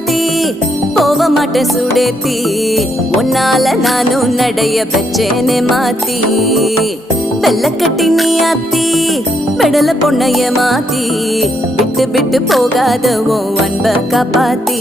மாத்தி போக மாட்டேன் சுடேத்தி உன்னால நானும் நடைய பெச்சேனே மாத்தி வெள்ளக்கட்டி நீ ஆத்தி பெடல பொண்ணைய மாத்தி விட்டு விட்டு போகாத உன் அன்ப காப்பாத்தி